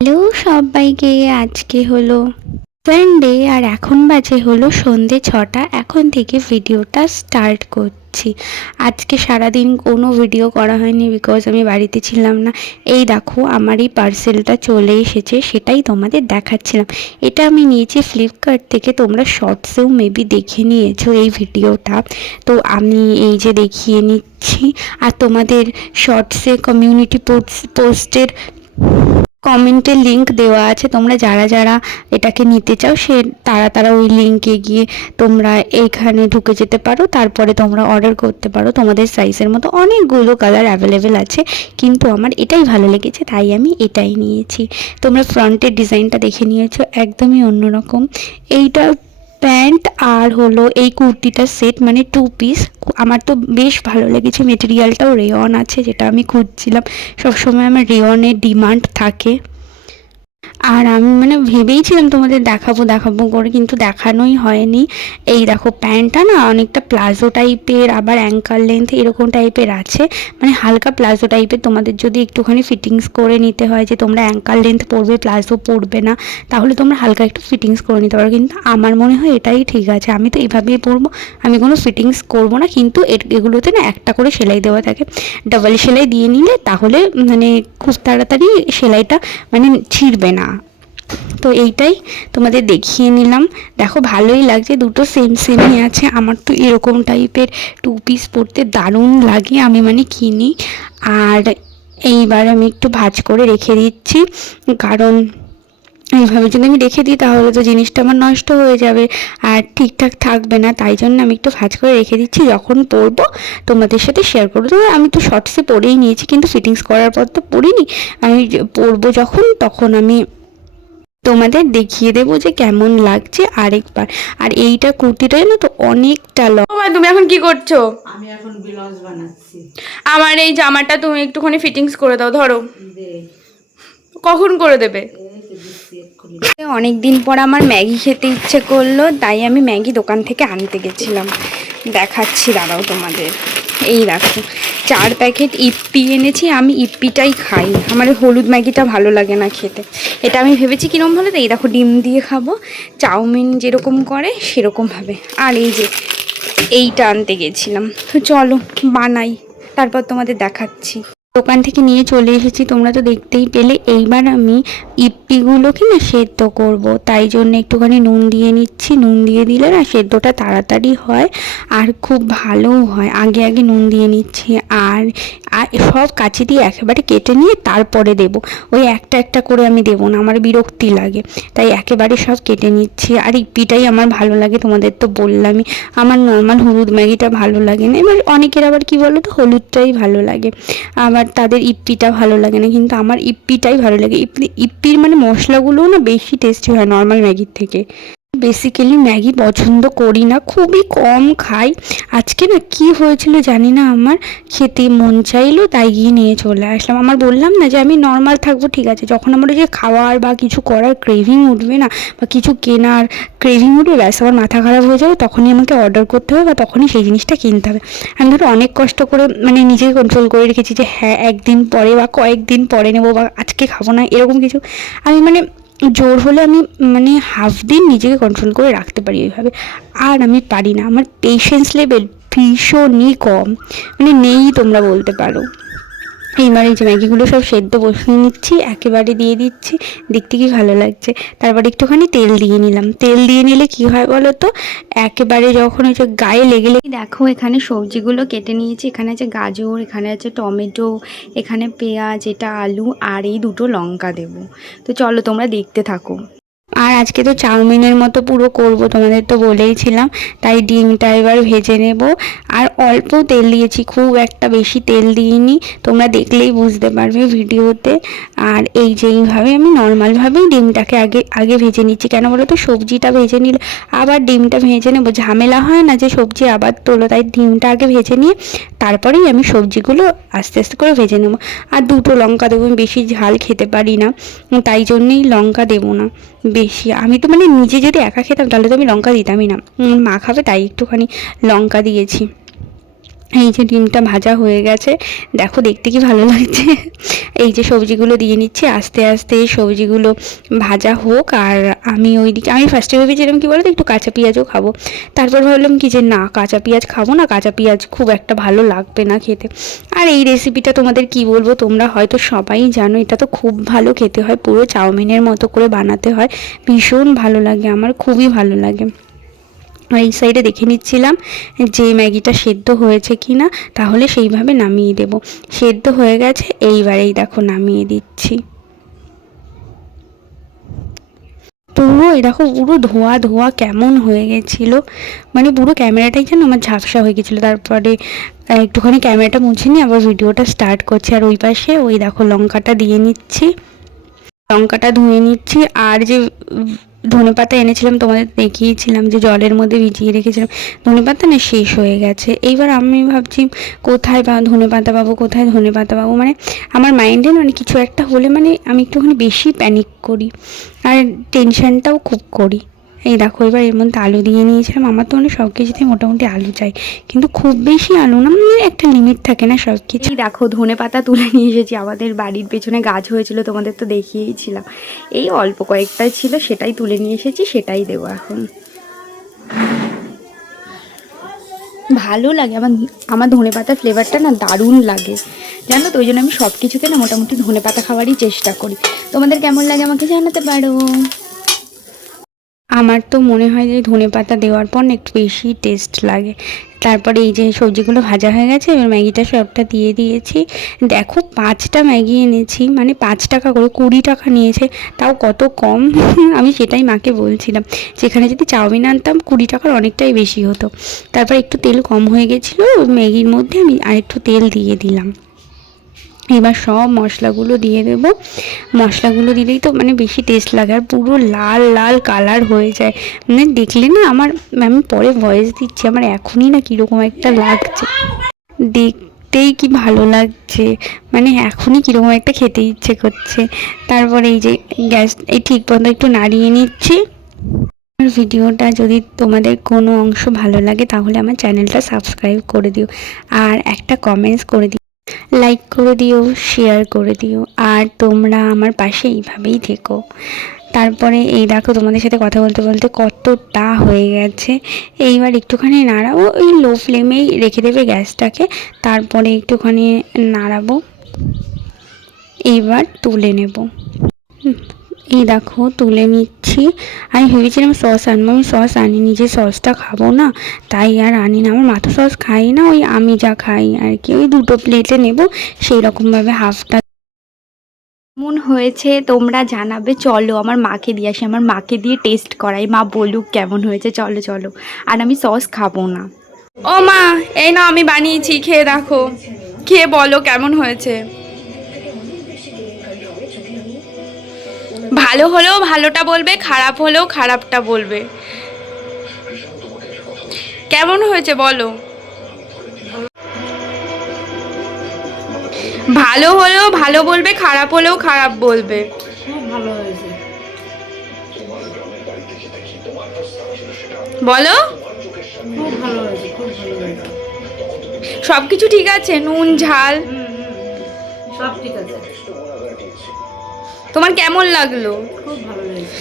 Hello সবাইকে, আজকে হলো সানডে আর এখন বাজে হলো সন্ধে 6টা। এখন থেকে ভিডিওটা স্টার্ট করছি। আজকে সারাদিন কোনো ভিডিও করা হয়নি বিকজ আমি বাড়িতে ছিলাম না। এই দেখো আমার এই পার্সেলটা চলে এসেছে, সেটাই তোমাদের দেখাচ্ছিলাম। এটা আমি নিয়েছি ফ্লিপকার্ট থেকে, তোমরা শর্টসেও মেবি দেখে নিয়েছো এই ভিডিওটা। তো আমি এই যে দেখিয়ে নিচ্ছি, আর তোমাদের শর্টসে কমিউনিটি পোস্টের কমেন্টের লিঙ্ক দেওয়া আছে। তোমরা যারা যারা এটাকে নিতে চাও তারা ওই লিঙ্কে গিয়ে তোমরা এইখানে ঢুকে যেতে পারো, তারপরে তোমরা অর্ডার করতে পারো তোমাদের সাইজের মতো। অনেকগুলো কালার অ্যাভেলেবেল আছে, কিন্তু আমার এটাই ভালো লেগেছে তাই আমি এটাই নিয়েছি। তোমরা ফ্রন্টের ডিজাইনটা দেখে নিয়েছো, একদমই অন্যরকম। এইটা প্যান্ট আর হলো এই কুর্তিটার সেট, মানে 2 পিস। আমার তো বেশ ভালো লেগেছে। মেটেরিয়ালটাও রেয়ন আছে, যেটা আমি খুঁজছিলাম। সবসময় আমার রেয়নের ডিমান্ড থাকে। আর আমি মানে ভেবেইছিলাম তোমাদের দেখাবো দেখাবো করে, কিন্তু দেখানোই হয়নি। এই দেখো প্যান্টটা না অনেকটা প্লাজো টাইপের, আবার অ্যাঙ্কাল লেন্থ এরকম টাইপের আছে, মানে হালকা প্লাজো টাইপের। তোমাদের যদি একটুখানি ফিটিংস করে নিতে হয় যে তোমরা অ্যাঙ্কাল লেন্থ পরবে, প্লাজো পরবে না, তাহলে তোমরা হালকা একটু ফিটিংস করে নিতে পারো। কিন্তু আমার মনে হয় এটাই ঠিক আছে, আমি তো এইভাবেই পরবো, আমি কোনো ফিটিংস করব না। কিন্তু এগুলোতে না একটা করে সেলাই দেওয়া থাকে, ডাবল সেলাই দিয়ে নিলে তাহলে মানে খুব তাড়াতাড়ি সেলাইটা মানে ছিঁড়বে না। তো এইটাই তোমাদের দেখিয়ে নিলাম। দেখো ভালোই লাগছে, দুটো সেম সেমই আছে। আমার তো এরকম টাইপের 2 পিস পরতে দারুণ লাগে, আমি মানে কিনি। আর এইবার আমি একটু ভাঁজ করে রেখে দিচ্ছি, কারণ এইভাবে যদি আমি রেখে দিই তাহলে তো জিনিসটা আমার নষ্ট হয়ে যাবে আর ঠিকঠাক থাকবে না। তাই জন্য আমি একটু ভাঁজ করে রেখে দিচ্ছি, যখন পরবো তোমাদের সাথে শেয়ার করবো। তো আমি তো শর্টসে পরেই নিয়েছি, কিন্তু ফিটিংস করার পর তো পরিনি। আমি পরবো যখন, তখন আমি তোমাদের দেখিয়ে দেবো যে কেমন লাগছে আরেকবার। আর এইটা কুর্তিটা জানো তো অনেকটা লং। তুমি এখন কি করছো? আমি এখন ব্লাউজ বানাচ্ছি। আমার এই জামাটা তুমি একটুখানি ফিটিংস করে দাও, ধরো। দে, কখন করে দেবে? এই তো দিচ্ছি এক্ষুনি। অনেক দিন পর আমার ম্যাগি খেতে ইচ্ছে করলো, তাই আমি ম্যাগি দোকান থেকে আনতে গেছিলাম। দেখাচ্ছি, দাঁড়াও তোমাদের। এই দেখো 4 প্যাকেট ইপ্পি এনেছি। আমি ইপ্পিটাই খাই, আমার হলুদ ম্যাগিটা ভালো লাগে না খেতে। এটা আমি ভেবেছি কিরম ভালো, তো এই দেখো ডিম দিয়ে খাবো, চাউমিন যেরকম করে সেরকমভাবে। আর এই যে এইটা আনতে গেছিলাম, তো চলো বানাই, তারপর তোমাদের দেখাচ্ছি। দোকান থেকে নিয়ে চলে এসেছি, তোমরা তো দেখতেই পেলে। এইবার আমি ইপ্পিগুলোকে না সেদ্ধ করব, তাই জন্য একটুখানি নুন দিয়ে নিচ্ছি। নুন দিয়ে দিলে না সেদ্ধটা তাড়াতাড়ি হয় আর খুব ভালোও হয়। আগে আগে নুন দিয়ে নিচ্ছি, আর সব কাঁচি দিয়ে একেবারে কেটে নিয়ে তারপরে দেব। ওই একটা একটা করে আমি দেবো না, আমার বিরক্তি লাগে, তাই একেবারে সব কেটে নিচ্ছি। আর ইপ্পিটাই আমার ভালো লাগে, তোমাদের তো বললামই। আমার নর্মাল হলুদ ম্যাগিটা ভালো লাগে না। এবার অনেকের আবার কি বলো তো, হলুদটাই ভালো লাগে, আবার তাদের ইপ্পিটা ভালো লাগে না, কিন্তু আমার ইপ্পিটাই ভালো লাগে। ইপ্পির মানে মশলাগুলোও না বেশি টেস্টি হয় নর্মাল ম্যাগির থেকে। বেসিক্যালি ম্যাগি পছন্দ করি না, খুবই কম খাই। আজকে না কি হয়েছিল জানি না, আমার খেতে মন চাইলো তাই গিয়ে নিয়ে চলে আসলাম। আমার বললাম না যে আমি নর্মাল থাকবো, ঠিক আছে, যখন আমার ওই যে খাওয়ার বা কিছু করার ক্রেভিং উঠবে না, বা কিছু কেনার ক্রেভিং উঠবে, ব্যাস আমার মাথা খারাপ হয়ে যাবে, তখনই আমাকে অর্ডার করতে হবে বা তখনই সেই জিনিসটা কিনতে হবে। আমি ধরো অনেক কষ্ট করে মানে নিজেকে কন্ট্রোল করে রেখেছি যে হ্যাঁ একদিন পরে বা কয়েকদিন পরে নেবো, বা আজকে খাবো না, এরকম কিছু। আমি মানে জোর হলে আমি মানে হাফ দিন নিজেকে কন্ট্রোল করে রাখতে পারি এইভাবে, আর আমি পারি না। আমার পেশেন্স লেভেল ভীষণই কম, মানে নেই তোমরা বলতে পারো। এইবার এই যে ম্যাগিগুলো সব সেদ্ধ বসিয়ে নিচ্ছি, একেবারে দিয়ে দিচ্ছি। দেখতে কি ভালো লাগছে। তারপরে একটুখানি তেল দিয়ে নিলাম। তেল দিয়ে নিলে কি হয় বলো তো, একেবারে যখন ওই যে গায়ে লেগে লেগে। দেখো এখানে সবজিগুলো কেটে নিয়েছি, এখানে আছে গাজর, এখানে আছে টমেটো, এখানে পেঁয়াজ, এটা আলু, আর এই দুটো লঙ্কা দেবো। তো চলো তোমরা দেখতে থাকো। আর আজকে তো চাউমিনের মতো পুরো করব, তোমাদের তো বলেইছিলাম, তাই ডিমটা এবার ভেজে নেব। আর অল্প তেল দিয়েছি, খুব একটা বেশি তেল দিইনি, তোমরা দেখলেই বুঝতে পারবে ভিডিওতে। আর এই যে এইভাবে আমি নর্মালভাবেই ডিমটাকে আগে আগে ভেজে নিচ্ছি। কেন বলো তো, সবজিটা ভেজে নিলে আবার ডিমটা ভেজে নেবো, ঝামেলা হয় না যে সবজি আবার তোলো, তাই ডিমটা আগে ভেজে নিয়ে তারপরেই আমি সবজিগুলো আস্তে আস্তে করে ভেজে নেবো। আর দুটো লঙ্কা দেবো, আমি বেশি ঝাল খেতে পারি না, তাই জন্যেই লঙ্কা দেবো না বেশি। আমি তো মানে নিজে যদি একা খেতাম তাহলে তো আমি লঙ্কা দিতামই না, মা খাবে তাই একটুখানি লঙ্কা দিয়েছি। এই যে ডিমটা ভাজা হয়ে গেছে, দেখো দেখতে কি ভালো লাগছে। এই যে সবজিগুলো দিয়ে নিচ্ছি, আস্তে আস্তে এই সবজিগুলো ভাজা হোক। আর আমি ওইদিকে আমি ফার্স্টে ভেবেছিলাম কি বলতো একটু কাঁচা পেঁয়াজও খাবো, তারপর ভাবলাম কি যে না, কাঁচা পেঁয়াজ খাবো না, কাঁচা পেঁয়াজ খুব একটা ভালো লাগবে না খেতে। আর এই রেসিপিটা তোমাদের কি বলবো, তোমরা হয়তো সবাই জানো, এটা তো খুব ভালো খেতে হয়, পুরো চাউমিনের মতো করে বানাতে হয়, ভীষণ ভালো লাগে, আমার খুবই ভালো লাগে। আর এই সাইডে দেখে নিচ্ছিলাম যে ম্যাগিটা সেদ্ধ হয়েছে কি না, তাহলে সেইভাবে নামিয়ে দেব। সেদ্ধ হয়ে গেছে, এইবারেই দেখো নামিয়ে দিচ্ছি। পুরো এই দেখো পুরো ধোয়া ধোয়া কেমন হয়ে গেছিল, মানে পুরো ক্যামেরাটাই যেন আমার ঝাপসা হয়ে গেছিলো। তারপরে একটুখানি ক্যামেরাটা মুছে নিয়ে আবার ভিডিওটা স্টার্ট করছি। আর ওই পাশে ওই দেখো লঙ্কাটা দিয়ে নিচ্ছি, লঙ্কাটা ধুয়ে নিচ্ছি। আর যে ধনেপাতা এনেছিলাম তোমাদের দেখিয়েছিলাম যে জলের মধ্যে ভিজিয়ে রেখেছিলাম, ধনেপাতা না শেষ হয়ে গেছে। এইবার আমি ভাবছি কোথায় ধনেপাতা পাবো, কোথায় ধনেপাতা পাবো, মানে আমার মাইন্ডে মানে কিছু একটা হলে মানে আমি একটুখানি বেশি প্যানিক করি আর টেনশনটাও খুব করি। এই দেখো এবার এর মধ্যে আলু দিয়ে নিয়েছিলাম, আমার তো মানে সব কিছুতে মোটামুটি আলু চাই, কিন্তু খুব বেশি আলু না, মানে একটা লিমিট থাকে না সব কিছু। দেখো ধনেপাতা তুলে নিয়ে এসেছি, আমাদের বাড়ির পেছনে গাছ হয়েছিল, তোমাদের তো দেখিয়েইছিলাম, এই অল্প কয়েকটাই ছিল, সেটাই তুলে নিয়ে এসেছি, সেটাই দেবো এখন। ভালো লাগে আমার, আমার ধনেপাতার ফ্লেভারটা না দারুণ লাগে জানো তো, ওই জন্য আমি সব কিছুতে না মোটামুটি ধনেপাতা খাওয়ারই চেষ্টা করি। তোমাদের কেমন লাগে আমাকে জানাতে পারো। আমার তো মনে হয় যে ধনেপাতা দেওয়ার পর না একটু বেশি টেস্ট লাগে। তারপরে এই যে সবজিগুলো ভাজা হয়ে গেছে, এবার ম্যাগিটা সবটা দিয়ে দিয়েছি। দেখো 5টা ম্যাগি এনেছি, মানে 5 টাকা করে, 20 টাকা নিয়েছে, তাও কত কম। আমি সেটাই মাকে বলছিলাম, সেখানে যদি চাউমিন আনতাম 20 টাকার অনেকটাই বেশি হতো। তারপর একটু তেল কম হয়ে গেছিলো ম্যাগির মধ্যে, আমি আরেকটু তেল দিয়ে দিলাম। এবার সব মশলাগুলো দিয়ে দেব, মশলাগুলো দিলেই তো মানে বেশি টেস্ট লাগে, আর পুরো লাল লাল কালার হয়ে যায়, মানে দেখলে না আমার, আমি পরে ভয়েস দিচ্ছি, আমার এখনই না কীরকম একটা লাগছে, দেখতেই কি ভালো লাগছে, মানে এখনই কীরকম একটা খেতে ইচ্ছে করছে। তারপরে এই যে গ্যাস এই ঠিক মতো একটু নাড়িয়ে নিচ্ছি। ভিডিওটা যদি তোমাদের কোনো অংশ ভালো লাগে তাহলে আমার চ্যানেলটা সাবস্ক্রাইব করে দিও, আর একটা কমেন্টস করে দিও, লাইক করে দিও, শেয়ার করে দিও, আর তোমরা আমার পাশে এইভাবেই থেকো। তারপরে এই দেখো তোমাদের সাথে কথা বলতে বলতে কতটা হয়ে গেছে, এইবার একটুখানি নাড়াবো, ওই লো ফ্লেমেই রেখে দেবে গ্যাসটাকে, তারপরে একটুখানি নাড়াবো, এইবার তুলে নেব। এই দেখো তুলে নিচ্ছি। আমি ভেবেছিলাম সস আনবো, আমি সস আনিনি, যে সসটা খাবো না তাই আর আনি না, আমার মা তো সস খাই না, ওই আমি যা খাই আর কি, ওই 2টো প্লেটে নেব, সেই রকমভাবে হাফটা। কেমন হয়েছে তোমরা জানাবে, চলো আমার মাকে দিয়ে আসি, আমার মাকে দিয়ে টেস্ট করাই, মা বলুক কেমন হয়েছে, চলো চলো। আর আমি সস খাবো না। ও মা, এই না আমি বানিয়েছি, খেয়ে দেখো, খেয়ে বলো কেমন হয়েছে। ভালো হলেও ভালোটা বলবে, খারাপ হলেও খারাপটা বলবে। কেমন হয়েছে বলো। ভালো হলেও ভালো বলবে, খারাপ হলেও খারাপ বলবে। খুব ভালো হয়েছে। বলো খুব ভালো হয়েছে, খুব ভালো হয়েছে। সব কিছু ঠিক আছে, নুন ঝাল সব ঠিক আছে। তোমার কেমন লাগলো? খুব ভালো লেগেছে।